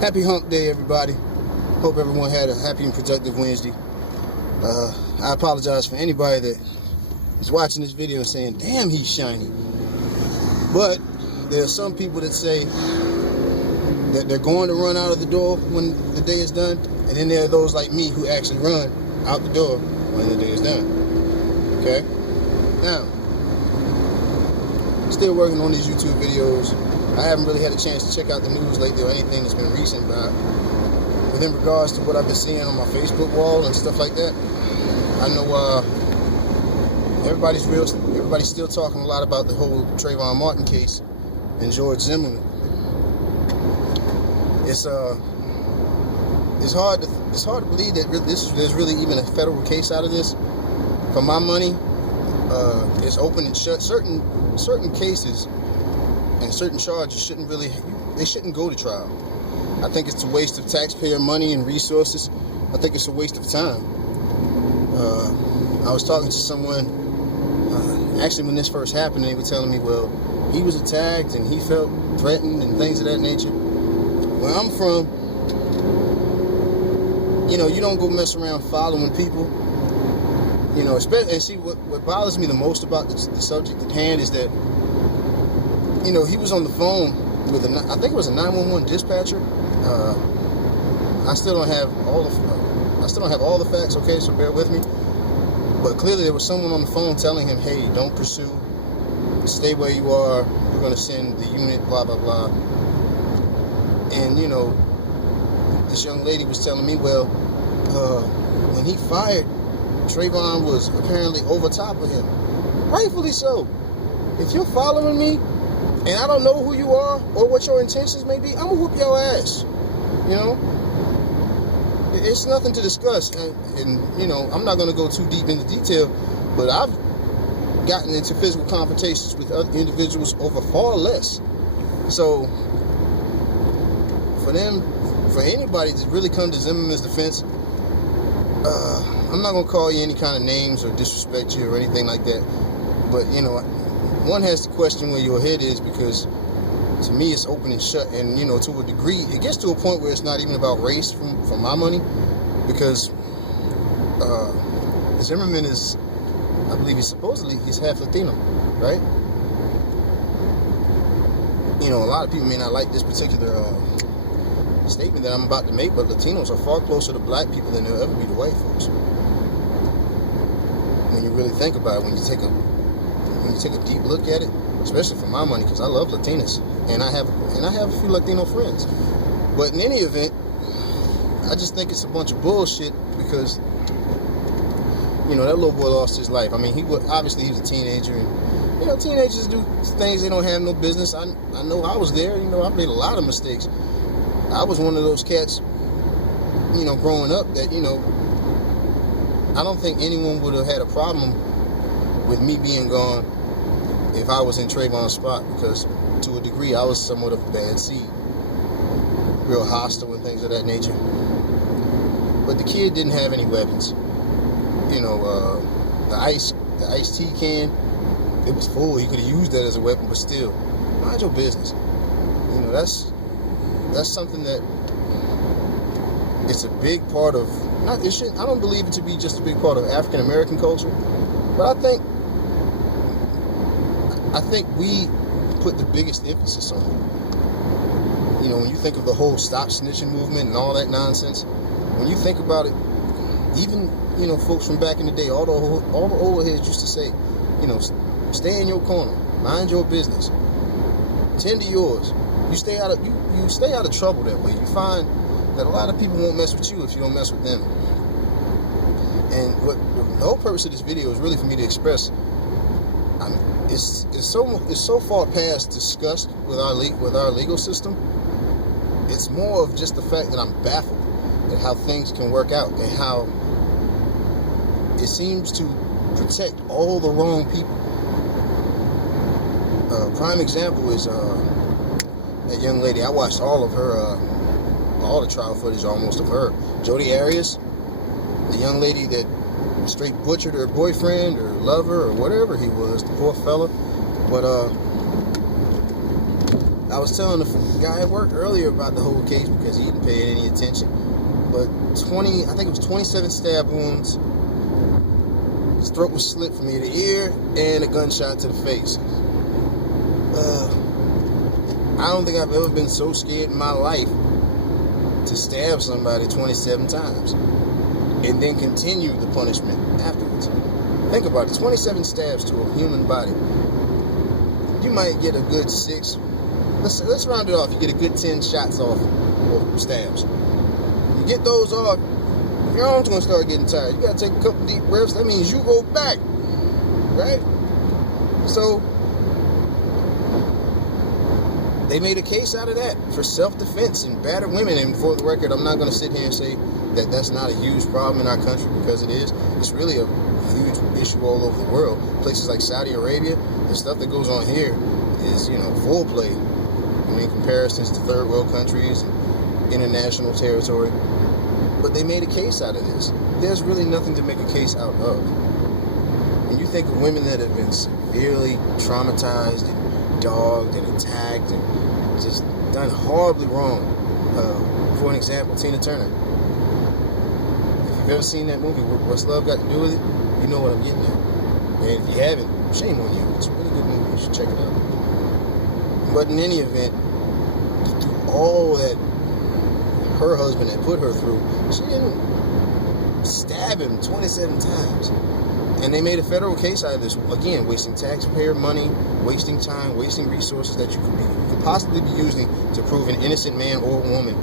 Happy hump day, everybody. Hope everyone had a happy and productive Wednesday. I apologize for anybody that is watching this video and saying, damn, he's shiny. But there are some people that say that they're going to run out of the door when the day is done. And then there are those like me who actually run out the door when the day is done. Okay? Now, still working on these YouTube videos. I haven't really had a chance to check out the news lately or anything that's been recent, but within regards to what I've been seeing on my Facebook wall and stuff like that, I know everybody's still talking a lot about the whole Trayvon Martin case and George Zimmerman. It's hard to believe that there's really even a federal case out of this. For my money, it's open and shut. Certain cases and certain charges shouldn't go to trial. I think it's a waste of taxpayer money and resources. I think it's a waste of time. I was talking to someone, actually when this first happened, and they were telling me, well, he was attacked and he felt threatened and things of that nature. Where I'm from, you don't go mess around following people. Especially, and see, what bothers me the most about the subject at hand is that, he was on the phone with I think it was a 911 dispatcher. I still don't have all the facts, okay, so bear with me. But clearly there was someone on the phone telling him, hey, don't pursue, stay where you are, we're going to send the unit, blah, blah, blah. And, this young lady was telling me, well, when he fired, Trayvon was apparently over top of him. Rightfully so. If you're following me, and I don't know who you are or what your intentions may be, I'm going to whoop your ass. It's nothing to discuss. And I'm not going to go too deep into detail, but I've gotten into physical confrontations with other individuals over far less. So, for anybody to really come to Zimmerman's defense, I'm not going to call you any kind of names or disrespect you or anything like that. But, one has to question where your head is, because to me it's open and shut. And, to a degree, it gets to a point where it's not even about race for my money, because Zimmerman is, I believe he's half Latino, right? A lot of people may not like this particular statement that I'm about to make, but Latinos are far closer to black people than they'll ever be to white folks. When you really think about it, when you take a deep look at it, especially for my money, because I love Latinas and I have a few Latino friends. But in any event, I just think it's a bunch of bullshit, because that little boy lost his life. I mean, he was a teenager, and teenagers do things they don't have no business. I know I was there. I've made a lot of mistakes. I was one of those cats, growing up that, I don't think anyone would have had a problem with me being gone if I was in Trayvon's spot, because to a degree I was somewhat of a bad seed, real hostile and things of that nature. But the kid didn't have any weapons. The iced tea can, it was full. He could have used that as a weapon, but still, mind your business. That's something that it's a big part of. I don't believe it to be just a big part of African American culture, but I think we put the biggest emphasis on it. When you think of the whole stop snitching movement and all that nonsense, when you think about it, even folks from back in the day, all the old heads used to say, stay in your corner, mind your business, tend to yours. You stay out of trouble that way. You find that a lot of people won't mess with you if you don't mess with them. And what the whole purpose of this video is really for me to express, it's so far past disgust with our legal system. It's more of just the fact that I'm baffled at how things can work out and how it seems to protect all the wrong people. Prime example is that young lady. I watched all of her, all the trial footage almost of her. Jodi Arias, the young lady that straight butchered her boyfriend or lover or whatever he was, the poor fella. But I was telling the guy at work earlier about the whole case because he didn't pay any attention. But I think it was 27 stab wounds. His throat was slit from ear to ear, and a gunshot to the face. I don't think I've ever been so scared in my life to stab somebody 27 times and then continue the punishment afterwards. Think about it, 27 stabs to a human body. You might get a good 6. Let's round it off. You get a good 10 shots off or stabs. You get those off, your arm's going to start getting tired. You got to take a couple deep breaths. That means you go back, right? So they made a case out of that for self-defense and battered women. And for the record, I'm not going to sit here and say that that's not a huge problem in our country, because it is. It's really a huge issue all over the world. Places like Saudi Arabia, the stuff that goes on here is, full play in comparisons to third world countries and international territory. But they made a case out of this. There's really nothing to make a case out of. When you think of women that have been severely traumatized and dogged and attacked and just done horribly wrong. For an example, Tina Turner. If you've ever seen that movie, What's Love Got to Do with It? You know what I'm getting at. And if you haven't, shame on you. It's a really good movie. You should check it out. But in any event, through all that her husband had put her through, she didn't stab him 27 times. And they made a federal case out of this. Again, wasting taxpayer money, wasting time, wasting resources that you could possibly be using to prove an innocent man or woman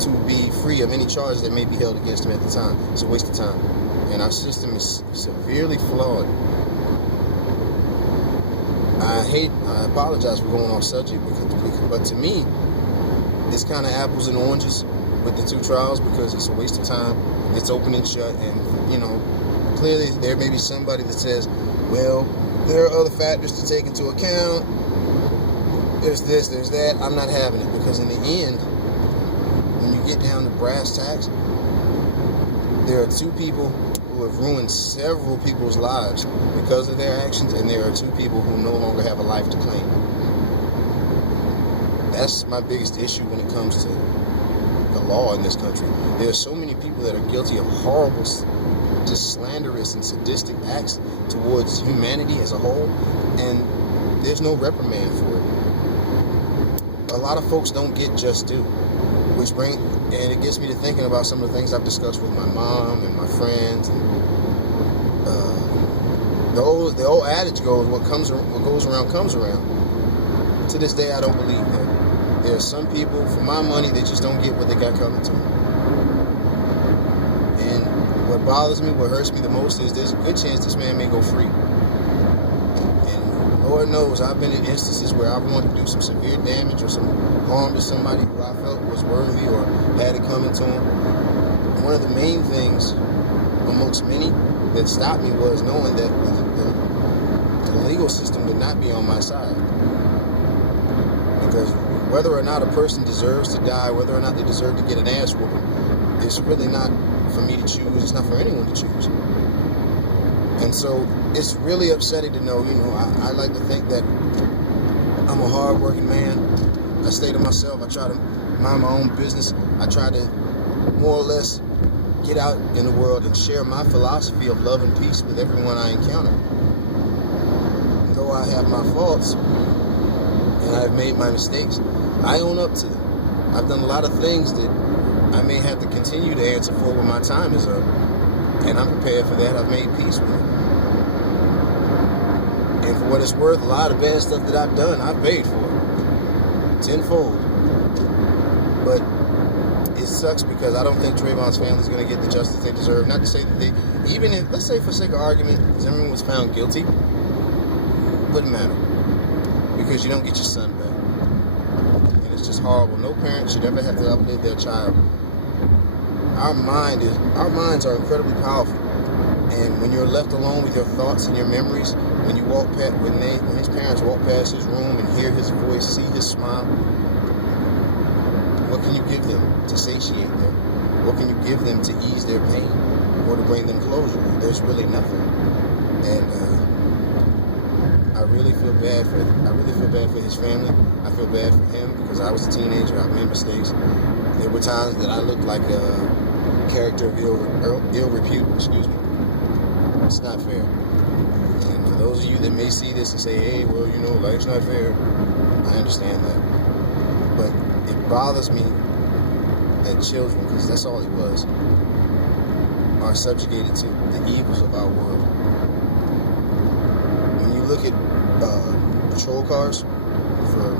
to be free of any charges that may be held against him at the time. It's a waste of time. And our system is severely flawed. I apologize for going off subject, but to me, it's kind of apples and oranges with the two trials, because it's a waste of time. It's open and shut, and clearly there may be somebody that says, well, there are other factors to take into account. There's this, there's that. I'm not having it, because in the end, when you get down to brass tacks, there are two people who have ruined several people's lives because of their actions, and there are two people who no longer have a life to claim. That's my biggest issue when it comes to the law in this country. There are so many people that are guilty of horrible, just slanderous and sadistic acts towards humanity as a whole, and there's no reprimand for it. A lot of folks don't get just due, and it gets me to thinking about some of the things I've discussed with my mom and my friends. And, the old adage goes, what goes around comes around. To this day, I don't believe that. There are some people, for my money, they just don't get what they got coming to them. And what bothers me, what hurts me the most, is there's a good chance this man may go free. And Lord knows, I've been in instances where I've wanted to do some severe damage or some harm to somebody who I felt was worthy or had it coming to him. And one of the main things, amongst many, that stopped me was knowing that the legal system would not be on my side. Because whether or not a person deserves to die, whether or not they deserve to get an ass whooping, it's really not for me to choose. It's not for anyone to choose. And so it's really upsetting to know, I like to think that I'm a hard-working man. I stay to myself. I try to mind my own business. I try to more or less get out in the world and share my philosophy of love and peace with everyone I encounter. Though I have my faults and I've made my mistakes, I own up to them. I've done a lot of things that I may have to continue to answer for when my time is up. And I'm prepared for that. I've made peace with it. And for what it's worth, a lot of bad stuff that I've done, I've paid for it. Tenfold. But it sucks because I don't think Trayvon's family is going to get the justice they deserve. Not to say that they, even if, let's say for sake of argument, Zimmerman was found guilty, wouldn't matter. Because you don't get your son back. And it's just horrible. No parent should ever have to outlive their child. Our minds are incredibly powerful. And when you're left alone with your thoughts and your memories, when his parents walk past his room and hear his voice, see his smile, what can you give them to satiate them? What can you give them to ease their pain or to bring them closure? There's really nothing. And I really feel bad for his family. I feel bad for him because I was a teenager. I made mistakes. There were times that I looked like a character of ill repute. Excuse me. It's not fair. And for those of you that may see this and say, hey, well, life's not fair, I understand that. But it bothers me that children, because that's all it was, are subjugated to the evils of our world. When you look at patrol cars for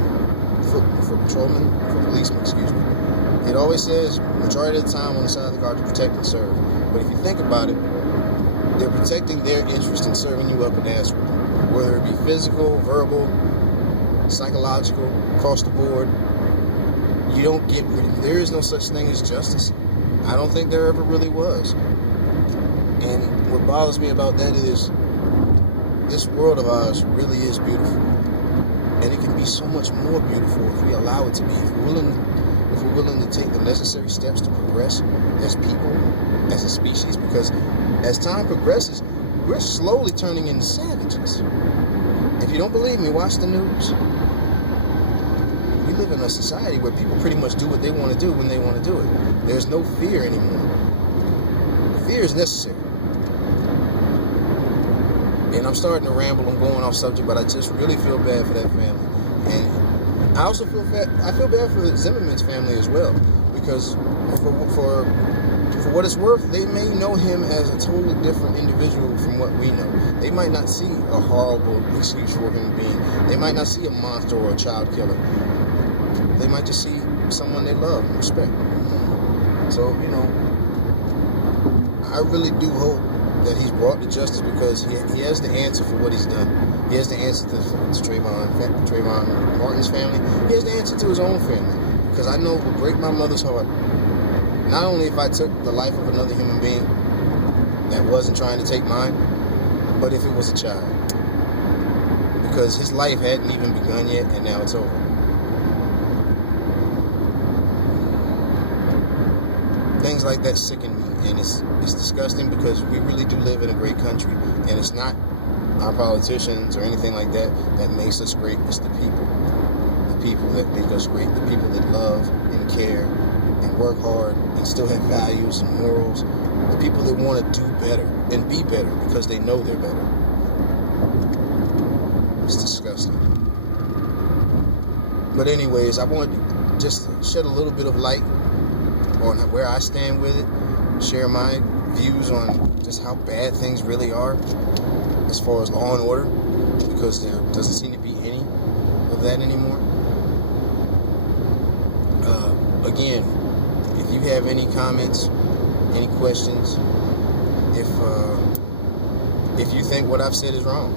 patrolmen, for policemen, excuse me, it always says majority of the time on the side of the car to protect and serve. But if you think about it, they're protecting their interest in serving you up an ass whooping, whether it be physical, verbal, psychological, across the board. There is no such thing as justice. I don't think there ever really was. And what bothers me about that is this world of ours really is beautiful. And it can be so much more beautiful if we allow it to be. If we're willing to take the necessary steps to progress as people, as a species, because as time progresses, we're slowly turning into savages. If you don't believe me, watch the news. We live in a society where people pretty much do what they want to do when they want to do it. There's no fear anymore. Fear is necessary. And I'm starting to ramble, I'm going off subject, but I just really feel bad for that family. And I also feel bad for Zimmerman's family as well, because for what it's worth, they may know him as a totally different individual from what we know. They might not see a horrible, excuse-for human being. They might not see a monster or a child killer. They might just see someone they love and respect. So, I really do hope that he's brought to justice, because he has the answer for what he's done. He has the answer to Trayvon Martin's family. He has the answer to his own family, because I know it will break my mother's heart. Not only if I took the life of another human being that wasn't trying to take mine, but if it was a child. Because his life hadn't even begun yet, and now it's over. Things like that sicken me, and it's disgusting, because we really do live in a great country, and it's not our politicians or anything like that that makes us great. It's the people that make us great, the people that love and care and work hard and still have values and morals, the people that want to do better and be better because they know they're better. It's disgusting. But anyways, I wanted to just shed a little bit of light on where I stand with it, share my views on just how bad things really are as far as law and order, because there doesn't seem to be any of that anymore. Again, if you have any comments, any questions, if you think what I've said is wrong,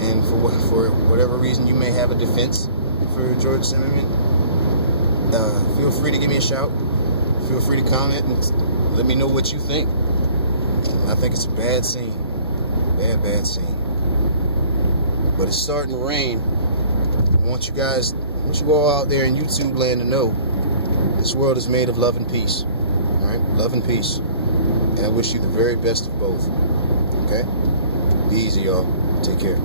and for whatever reason you may have a defense for George Zimmerman, feel free to give me a shout. Feel free to comment and let me know what you think. I think it's a bad scene. Bad scene. But it's starting to rain. I want you all out there in YouTube land to know this world is made of love and peace. Alright? Love and peace. And I wish you the very best of both. Okay? Be easy, y'all. Take care.